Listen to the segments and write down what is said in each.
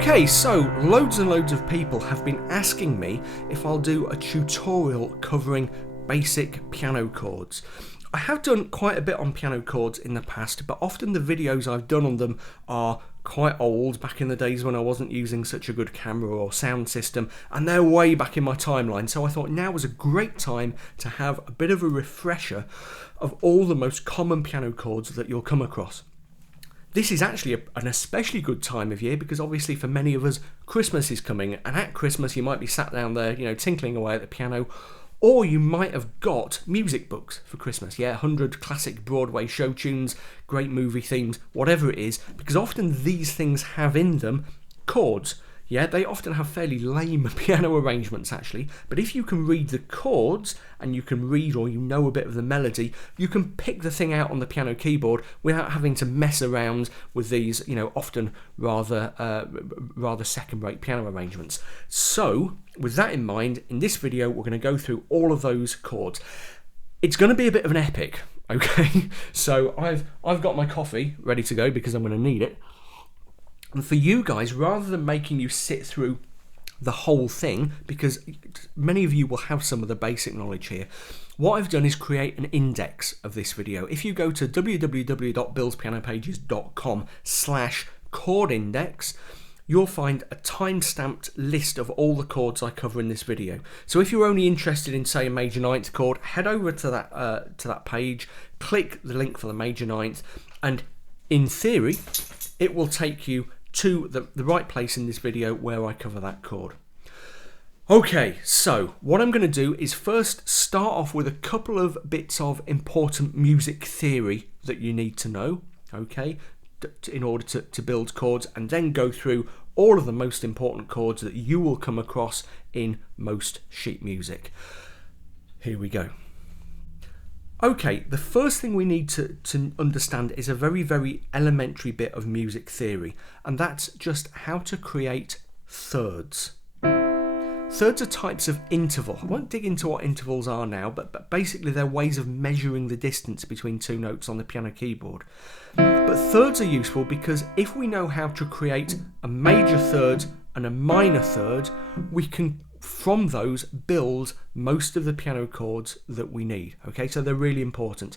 Okay, so loads and loads of people have been asking me if I'll do a tutorial covering basic piano chords. I have done quite a bit on piano chords in the past, but often the videos I've done on them are quite old, back in the days when I wasn't using such a good camera or sound system, and they're way back in my timeline, so I thought now was a great time to have a bit of a refresher of all the most common piano chords that you'll come across. This is actually an especially good time of year because obviously for many of us Christmas is coming, and at Christmas you might be sat down there, tinkling away at the piano, or you might have got music books for Christmas. 100 classic Broadway show tunes, great movie themes, whatever it is, because often these things have in them chords. They often have fairly lame piano arrangements actually, but if you can read the chords and you can read or you know a bit of the melody, you can pick the thing out on the piano keyboard without having to mess around with these, often rather second-rate piano arrangements. So, with that in mind, in this video we're going to go through all of those chords. It's going to be a bit of an epic, okay? So I've got my coffee ready to go because I'm going to need it. And for you guys, rather than making you sit through the whole thing, because many of you will have some of the basic knowledge here, what I've done is create an index of this video. If you go to www.billspianopages.com/chord index, you'll find a time-stamped list of all the chords I cover in this video. So if you're only interested in, say, a major ninth chord, head over to that page, click the link for the major ninth, and in theory, it will take you to the right place in this video where I cover that chord. Okay, so what I'm going to do is first start off with a couple of bits of important music theory that you need to know, okay, in order to build chords, and then go through all of the most important chords that you will come across in most sheet music. Here we go. Okay, the first thing we need to understand is a very, very elementary bit of music theory, and that's just how to create thirds. Thirds are types of interval. I won't dig into what intervals are now, but basically they're ways of measuring the distance between two notes on the piano keyboard. But thirds are useful because if we know how to create a major third and a minor third, we can from those build most of the piano chords that we need. Okay, so they're really important.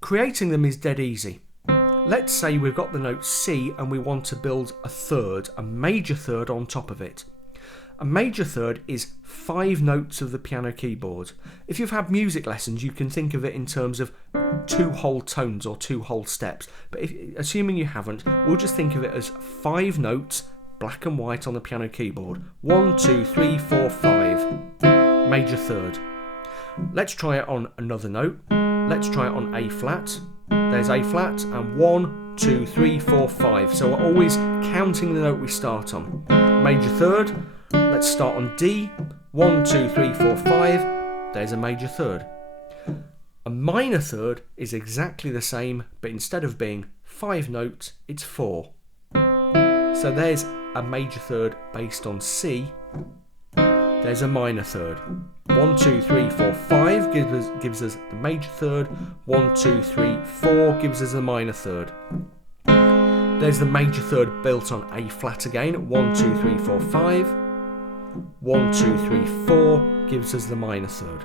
Creating them is dead easy. Let's say we've got the note C and we want to build a third, a major third on top of it. A major third is 5 notes of the piano keyboard. If you've had music lessons, you can think of it in terms of 2 whole tones or 2 whole steps. But assuming you haven't, we'll just think of it as 5 notes, black and white on the piano keyboard. 1, 2, 3, 4, 5. Major third. Let's try it on another note. Let's try it on A flat. There's A flat, and 1, 2, 3, 4, 5. So we're always counting the note we start on. Major third. Let's start on D. 1, 2, 3, 4, 5. There's a major third. A minor third is exactly the same, but instead of being 5 notes, it's 4. So there's a major third based on C. There's a minor third. 1, 2, 3, 4, 5 gives us the major third. 1, 2, 3, 4 gives us a minor third. There's the major third built on A flat again. 1, 2, 3, 4, 5. 1, 2, 3, 4 gives us the minor third.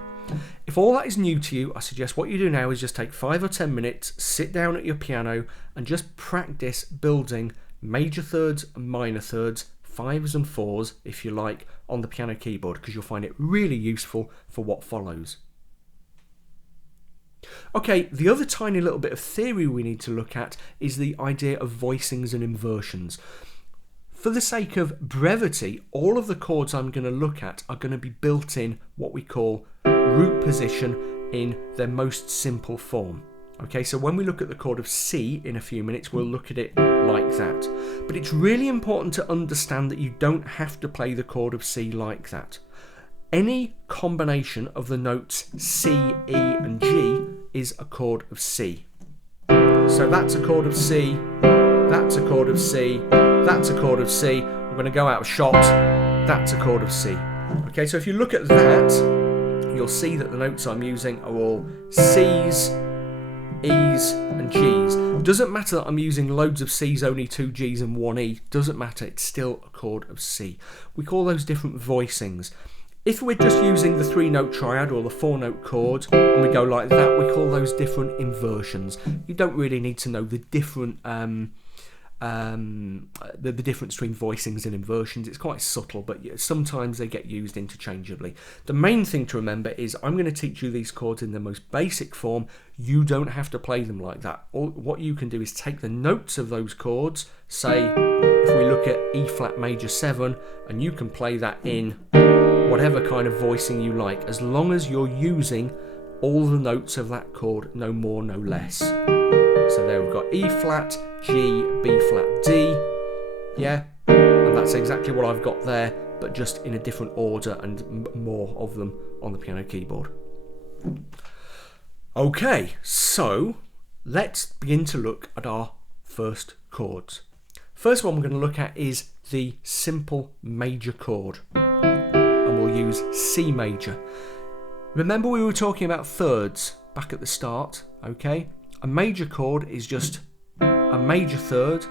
If all that is new to you, I suggest what you do now is just take 5 or 10 minutes, sit down at your piano and just practice building major thirds and minor thirds, 5s and 4s if you like, on the piano keyboard, because you'll find it really useful for what follows. Okay, the other tiny little bit of theory we need to look at is the idea of voicings and inversions. For the sake of brevity, all of the chords I'm going to look at are going to be built in what we call root position in their most simple form. Okay, so when we look at the chord of C in a few minutes, we'll look at it like that. But it's really important to understand that you don't have to play the chord of C like that. Any combination of the notes C, E and G is a chord of C. So that's a chord of C, that's a chord of C, that's a chord of C. I'm going to go out of shot, that's a chord of C. Okay, so if you look at that, you'll see that the notes I'm using are all C's, E's and G's. Doesn't matter that I'm using loads of C's, only 2 G's and 1 E. Doesn't matter, it's still a chord of C. We call those different voicings. If we're just using the 3-note triad or the 4-note chord and we go like that, we call those different inversions. You don't really need to know the different the difference between voicings and inversions. It's quite subtle, but sometimes they get used interchangeably. The main thing to remember is I'm going to teach you these chords in the most basic form. You don't have to play them like that. What you can do is take the notes of those chords, say if we look at E flat major 7, and you can play that in whatever kind of voicing you like, as long as you're using all the notes of that chord, no more, no less. So there we've got E flat, G, B flat, D, yeah, and that's exactly what I've got there, but just in a different order and more of them on the piano keyboard. Okay, so let's begin to look at our first chords. First one we're going to look at is the simple major chord, and we'll use C major. Remember we were talking about thirds back at the start, okay? A major chord is just a major third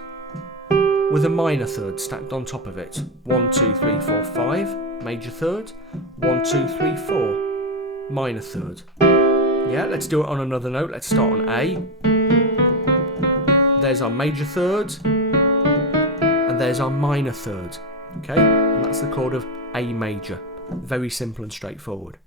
with a minor third stacked on top of it. 1, 2, 3, 4, 5, major third. 1, 2, 3, 4, minor third. Yeah, let's do it on another note. Let's start on A. There's our major third, and there's our minor third. Okay, and that's the chord of A major. Very simple and straightforward.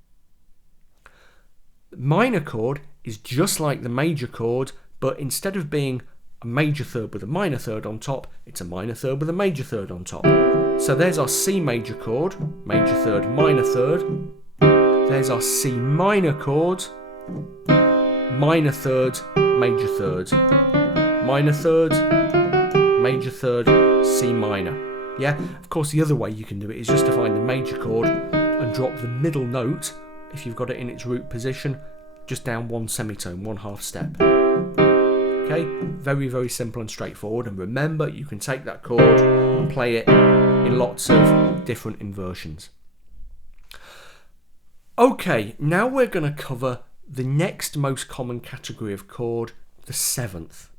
The minor chord is just like the major chord, but instead of being a major third with a minor third on top, it's a minor third with a major third on top. So there's our C major chord, major third, minor third. There's our C minor chord, minor third, major third. Minor third, major third, C minor. Yeah, of course the other way you can do it is just to find the major chord and drop the middle note, if you've got it in its root position, just down one semitone, 1/2 step. Okay, very, very simple and straightforward. And remember, you can take that chord and play it in lots of different inversions. Okay, now we're going to cover the next most common category of chord, the 7th.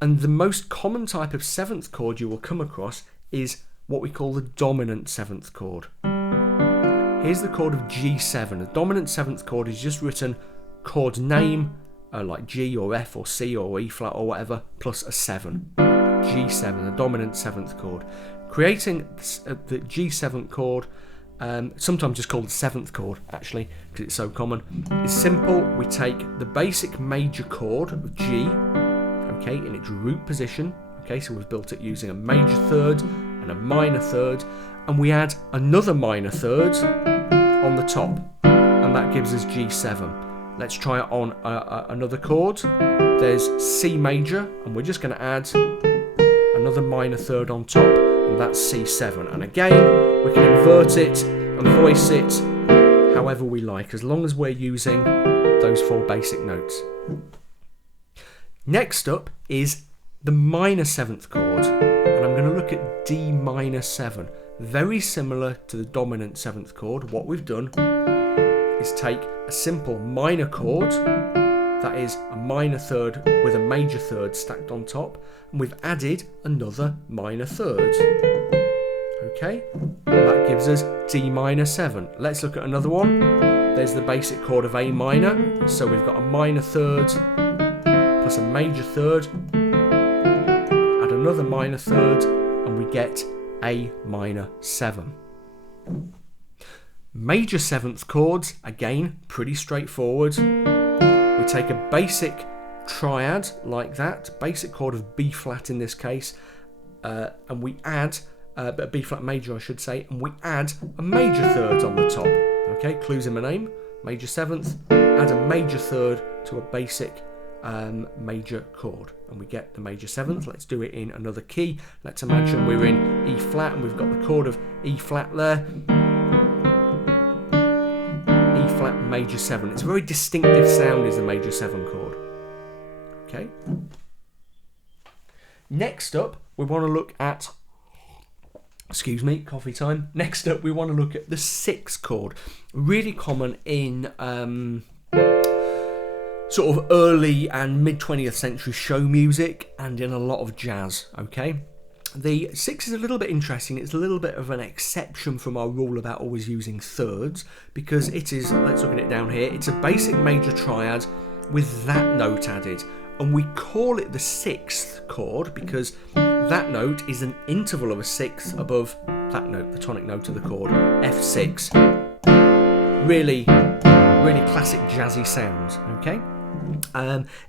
And the most common type of 7th chord you will come across is what we call the dominant 7th chord. Here's the chord of G7. The dominant 7th chord is just written chord name, like G or F or C or E flat or whatever, plus a 7. G7, the dominant 7th chord. Creating the G7 chord, sometimes just called the 7th chord actually, because it's so common, is simple. We take the basic major chord of G, okay, in its root position. Okay, so we've built it using a major third and a minor third, and we add another minor third on the top, and that gives us G7. Let's try it on another chord. There's C major, and we're just going to add another minor third on top, and that's C7. And again, we can invert it and voice it however we like, as long as we're using those 4 basic notes. Next up is the minor 7th chord, and I'm going to look at D minor 7. Very similar to the dominant 7th chord. What we've done is take a simple minor chord, that is a minor third with a major third stacked on top, and we've added another minor third. Okay, and that gives us D minor 7. Let's look at another one. There's the basic chord of A minor, so we've got a minor third plus a major third, add another minor third, and we get A minor 7. Major 7th chords, again, pretty straightforward. We take a basic triad like that, basic chord of B flat in this case, and we add, B flat major I should say, and we add a major third on the top. Okay, clues in my name, major 7th, add a major third to a basic major chord, and we get the major 7th. Let's do it in another key. Let's imagine we're in E flat and we've got the chord of E flat there. E flat major 7. It's a very distinctive sound, is the major 7 chord. Okay. Next up, we want to look at, excuse me, coffee time. Next up, we want to look at the 6th chord. Really common in sort of early and mid 20th century show music and in a lot of jazz, okay? The 6 is a little bit interesting. It's a little bit of an exception from our rule about always using thirds, because it is, let's look at it down here, it's a basic major triad with that note added, and we call it the 6th chord because that note is an interval of a 6th above that note, the tonic note of the chord, F6. Really classic jazzy sounds, okay?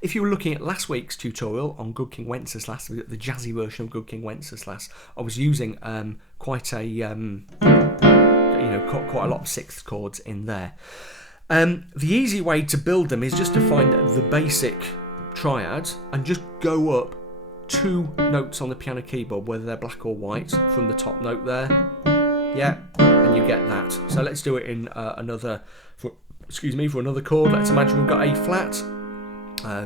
If you were looking at last week's tutorial on Good King Wenceslas, the jazzy version of Good King Wenceslas, I was using quite a quite a lot of 6th chords in there. The easy way to build them is just to find the basic triad and just go up 2 notes on the piano keyboard, whether they're black or white, from the top note there. Yeah, and you get that. So let's do it in for another chord. Let's imagine we've got A flat.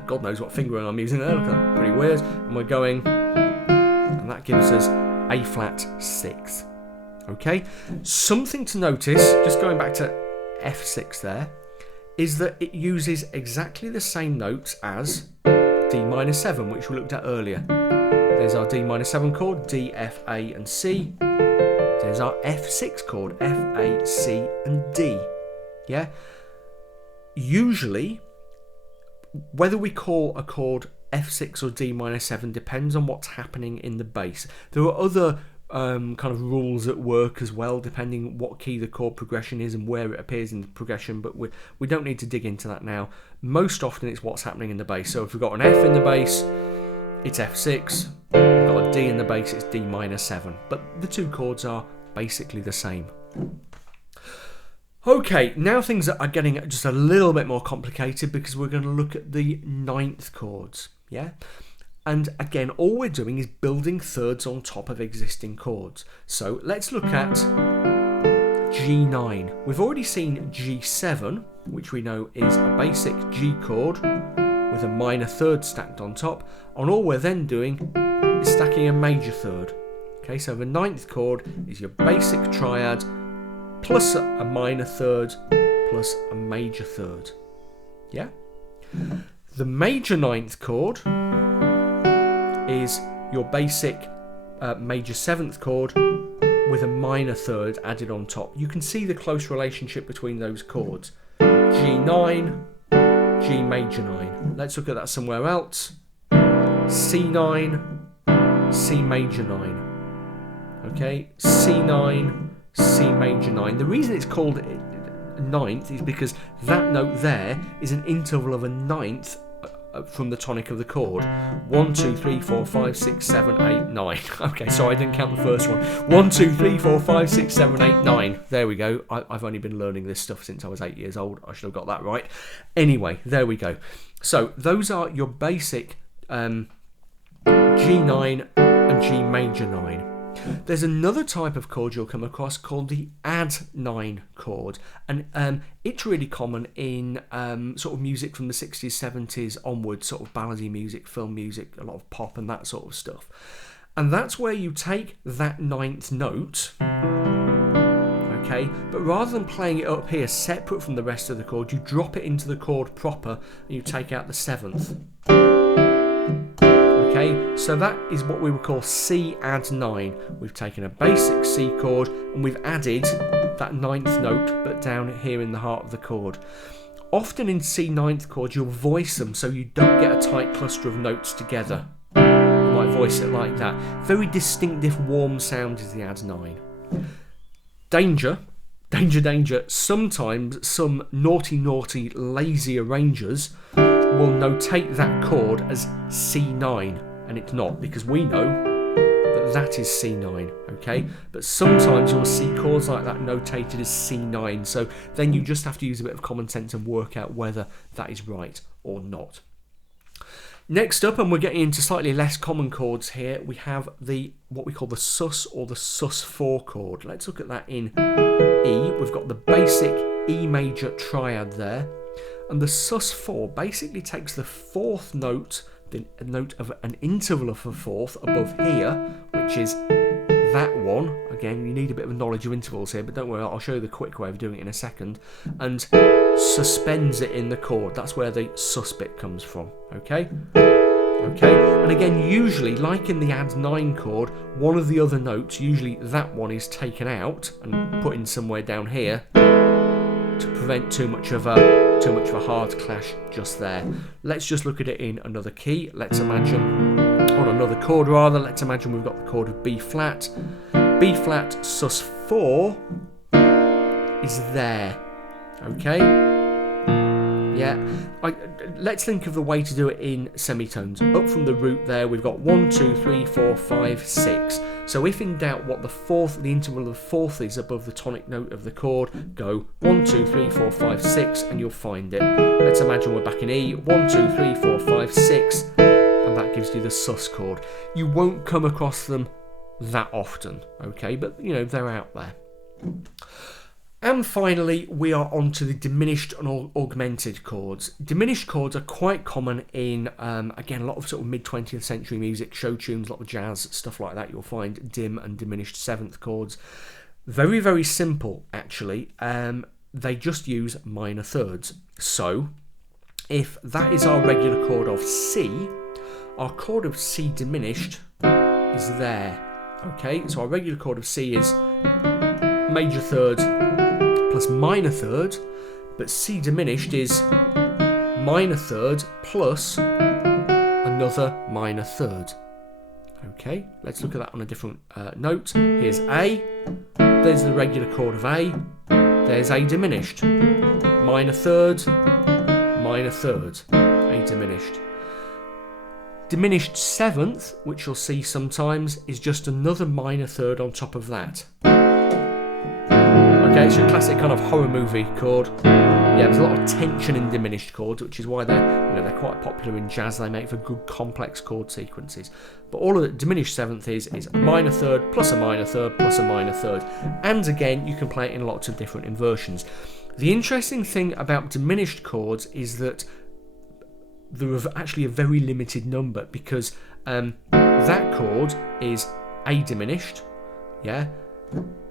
God knows what fingering I'm using there. Look at that, pretty weird. And we're going, and that gives us A flat 6th. Okay. Something to notice, just going back to F6 there, is that it uses exactly the same notes as D minor 7, which we looked at earlier. There's our D minor 7 chord, D, F, A, and C. There's our F6 chord, F, A, C, and D. Yeah. Usually, whether we call a chord F6 or D minor 7 depends on what's happening in the bass. There are other kind of rules at work as well, depending what key the chord progression is and where it appears in the progression, but we don't need to dig into that now. Most often it's what's happening in the bass. So if we've got an F in the bass, it's F6. If we've got a D in the bass, it's D minor 7. But the 2 chords are basically the same. Okay, now things are getting just a little bit more complicated because we're going to look at the 9th chords, yeah? And again, all we're doing is building thirds on top of existing chords. So let's look at G9. We've already seen G7, which we know is a basic G chord with a minor third stacked on top, and all we're then doing is stacking a major third. Okay, so the 9th chord is your basic triad plus a minor third plus a major third. Yeah? The major 9th chord is your basic major 7th chord with a minor third added on top. You can see the close relationship between those chords. G9, G major 9. Let's look at that somewhere else. C9, C major 9. Okay, C9, C major 9. The reason it's called 9th is because that note there is an interval of a 9th from the tonic of the chord. 1, 2, 3, 4, 5, 6, 7, 8, 9. Okay, sorry, I didn't count the first one. 1, 2, 3, 4, 5, 6, 7, 8, 9. There we go. I've only been learning this stuff since I was 8 years old. I should have got that right. Anyway, there we go. So those are your basic G9 and G major 9. There's another type of chord you'll come across called the add 9 chord, and it's really common in sort of music from the 60s, 70s onwards, sort of ballady music, film music, a lot of pop and that sort of stuff. And that's where you take that 9th note, okay, but rather than playing it up here separate from the rest of the chord, you drop it into the chord proper and you take out the 7th. Okay, so that is what we would call C add 9. We've taken a basic C chord and we've added that 9th note, but down here in the heart of the chord. Often in C 9th chords, you'll voice them so you don't get a tight cluster of notes together. You might voice it like that. Very distinctive, warm sound is the add 9. Danger, danger, danger. Sometimes some naughty, naughty, lazy arrangers will notate that chord as C9, and it's not, because we know that that is C9, okay? But sometimes you'll see chords like that notated as C9, so then you just have to use a bit of common sense and work out whether that is right or not. Next up, and we're getting into slightly less common chords here, we have what we call the sus or the sus4 chord. Let's look at that in E. We've got the basic E major triad there. And the sus4 basically takes the 4th note, the note of an interval of a 4th above here, which is that one, again, you need a bit of knowledge of intervals here, but don't worry, I'll show you the quick way of doing it in a second, and suspends it in the chord. That's where the sus bit comes from, okay? Okay, and again, usually, like in the add 9 chord, one of the other notes, usually that one is taken out and put in somewhere down here to prevent too much of a hard clash just there. Let's just look at it in another key. Let's imagine, on another chord rather, let's imagine we've got the chord of B flat. B flat sus 4 is there, okay? Yeah, let's think of the way to do it in semitones. Up from the root there, we've got 1, 2, 3, 4, 5, 6. So if in doubt what the interval of the fourth is above the tonic note of the chord, go 1, 2, 3, 4, 5, 6, and you'll find it. Let's imagine we're back in E, 1, 2, 3, 4, 5, 6, and that gives you the sus chord. You won't come across them that often, okay, but you know, they're out there. And finally, we are on to the diminished and augmented chords. Diminished chords are quite common in, again, a lot of sort of mid-20th century music, show tunes, a lot of jazz, stuff like that. You'll find dim and diminished seventh chords. Very, very simple, actually. They just use minor thirds. So, if that is our regular chord of C, our chord of C diminished is there. Okay, so our regular chord of C is major third plus minor third, but C diminished is minor third plus another minor third. Okay, let's look at that on a different note. Here's A, there's the regular chord of A, there's A diminished, minor third, A diminished. Diminished seventh, which you'll see sometimes, is just another minor third on top of that. Okay, it's your classic kind of horror movie chord. Yeah, there's a lot of tension in diminished chords, which is why they're quite popular in jazz. They make for good complex chord sequences. But all of the diminished seventh is a minor third plus a minor third plus a minor third. And again, you can play it in lots of different inversions. The interesting thing about diminished chords is that there are actually a very limited number, because that chord is A diminished, yeah.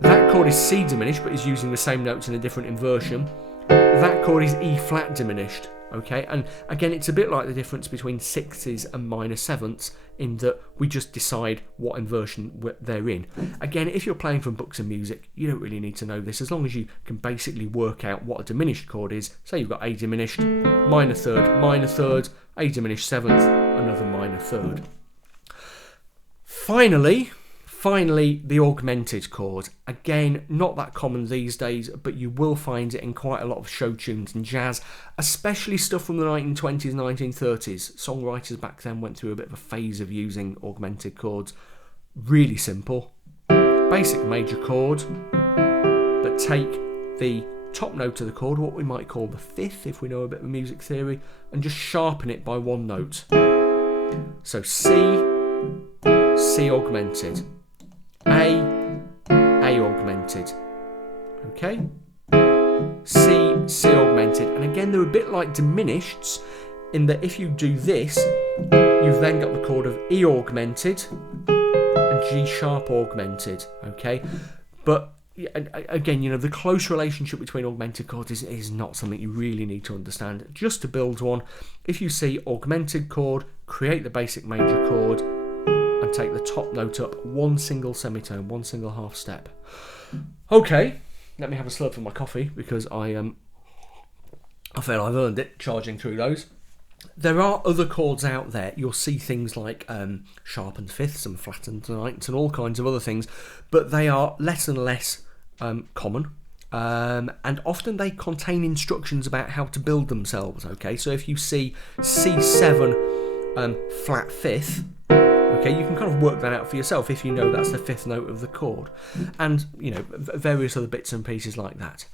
That chord is C diminished, but is using the same notes in a different inversion. That chord is E flat diminished, okay? And again, it's a bit like the difference between sixths and minor sevenths, in that we just decide what inversion they're in. Again, if you're playing from books of music, you don't really need to know this, as long as you can basically work out what a diminished chord is. Say you've got A diminished, minor third, A diminished seventh, another minor third. Finally, the augmented chord. Again, not that common these days, but you will find it in quite a lot of show tunes and jazz, especially stuff from the 1920s, 1930s. Songwriters back then went through a bit of a phase of using augmented chords. Really simple. Basic major chord, but take the top note of the chord, what we might call the fifth if we know a bit of music theory, and just sharpen it by one note. So C augmented. A augmented, okay? C augmented, and again they're a bit like diminished in that if you do this, you've then got the chord of E augmented and G sharp augmented, okay? But again, you know, the close relationship between augmented chords is not something you really need to understand. Just to build one, if you see augmented chord, create the basic major chord, and take the top note up one single semitone, one single half step. Okay, let me have a slurp of my coffee, because I feel I've earned it charging through those. There are other chords out there. You'll see things like sharpened fifths and flattened ninths and all kinds of other things, but they are less and less common. And often they contain instructions about how to build themselves. Okay, so if you see C7 flat fifth, okay, you can kind of work that out for yourself if you know that's the fifth note of the chord, and you know, various other bits and pieces like that.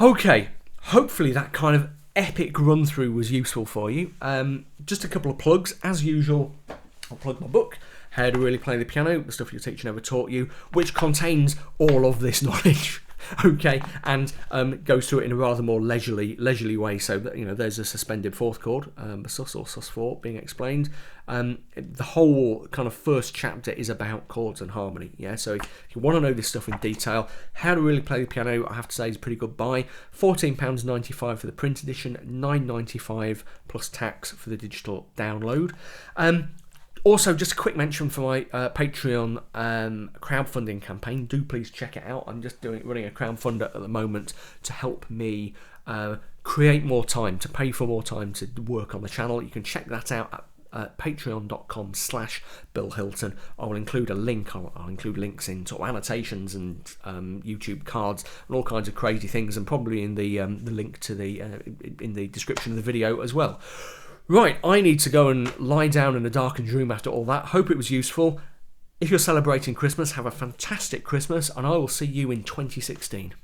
Okay, hopefully that kind of epic run through was useful for you. Just a couple of plugs, as usual. I'll plug my book, How to Really Play the Piano, the stuff your teacher never taught you, which contains all of this knowledge. Okay, and goes through it in a rather more leisurely way. So that, you know, there's a suspended fourth chord, a sus or sus4 being explained. The whole kind of first chapter is about chords and harmony. Yeah, so if you want to know this stuff in detail, how to really play the piano, I have to say is a pretty good buy. £14.95 for the print edition, £9.95 plus tax for the digital download. Also, just a quick mention for my Patreon crowdfunding campaign. Do please check it out. I'm just running a crowdfunder at the moment to help me create more time, to pay for more time to work on the channel. You can check that out at patreon.com/Bill Hilton. I'll include a link. I'll include links in sort of annotations and YouTube cards and all kinds of crazy things, and probably in the link to in the description of the video as well. Right, I need to go and lie down in a darkened room after all that. Hope it was useful. If you're celebrating Christmas, have a fantastic Christmas, and I will see you in 2016.